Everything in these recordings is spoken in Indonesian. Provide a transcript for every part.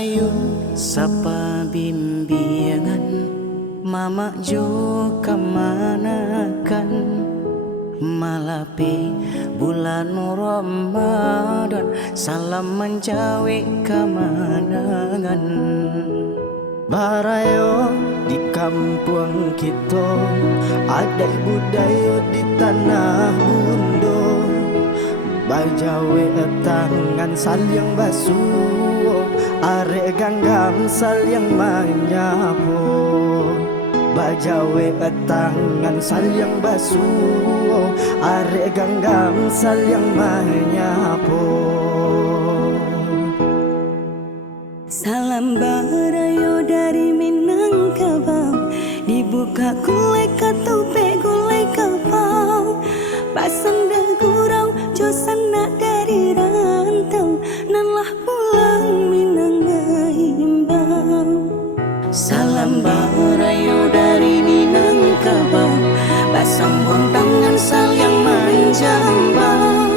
Barayu sapa bimbingan mama jo kemanakan malapi bulan Ramadan salam menjawe kemanangan. Barayo di kampung kita ada budaya di tanah bundo, bajawe tangan saling basuh, arek ganggang saling menyapu. Bajawe tangan saling basuh, arek ganggang saling menyapu. Salam barayo dari Minangkabau, dibuka gulai katupe gulai kapau, pasanda gurau josana dari rantau, nanlah pulang Minang ngimbau. Salam barayo dari Minangkabau, basambung tangan saling menjambau,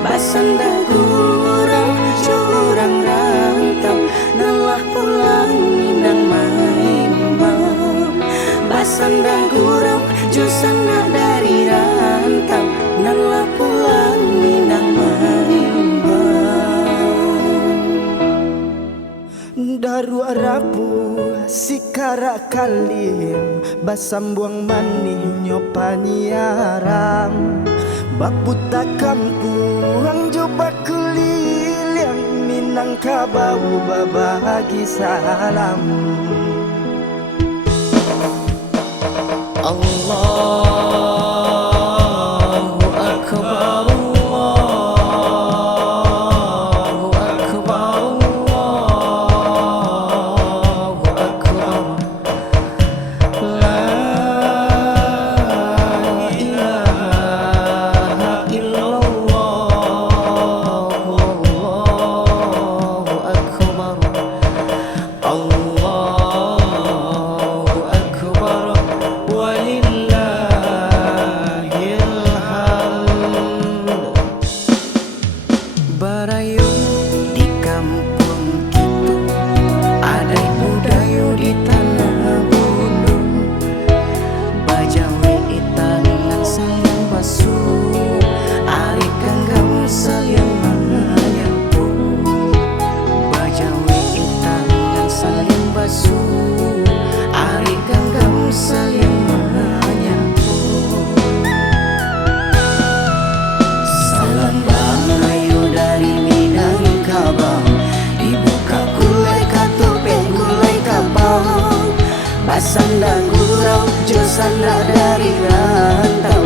basanda gurau jurang rantau, nalah pulang Minang maimbau. Basanda gurau josana dari rantau, nalah pulang Minang maimbau. Daru arapu sikara kalim, basambung mani nyopanyiaram, baputa kampung joba kuliling, Minangkabau babagi salam. Allahu Akbar, Allahu Akbar, Allahu Akbar. La ilaha illallah, Allahu Akbar, Allahu Akbar, walillahil hamd. Barayu di kampung kita ada budaya di tanah gunung, bajawe tangan saling basuh, ari genggam saling menyapu. Bajawe tangan saling basuh, ari genggam saling menyapu. Salam barayu dari Minangkabau, dibuka gulai katupe gulai kapau, basanda gurau josana dari rantau,